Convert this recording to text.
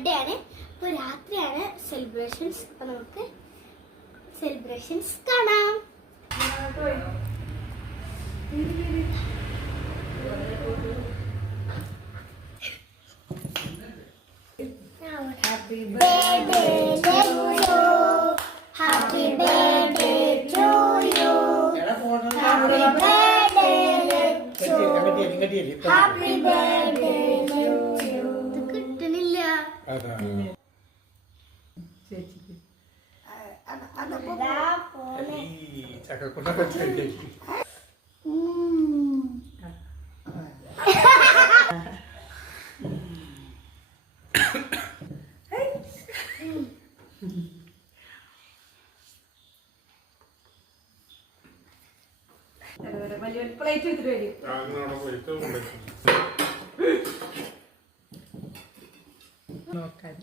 Birthday ആണ്. ഇപ്പോൾ രാത്രിയാണ് സെലിബ്രേഷൻസ്. അപ്പോൾ നമുക്ക് സെലിബ്രേഷൻസ് കാണാം. Happy birthday to you. Happy birthday to you. Happy birthday to you. Happy birthday to you. ഇത് കിട്ടണില്ല. ചേച്ചിക്ക് അതാ പോണേ. ചക്കക്കുട്ടൊക്കെ ചേച്ചിക്ക്. വലിയ പ്ലേറ്റ് എടുത്തിട്ട് വരും. നോക്കാൻ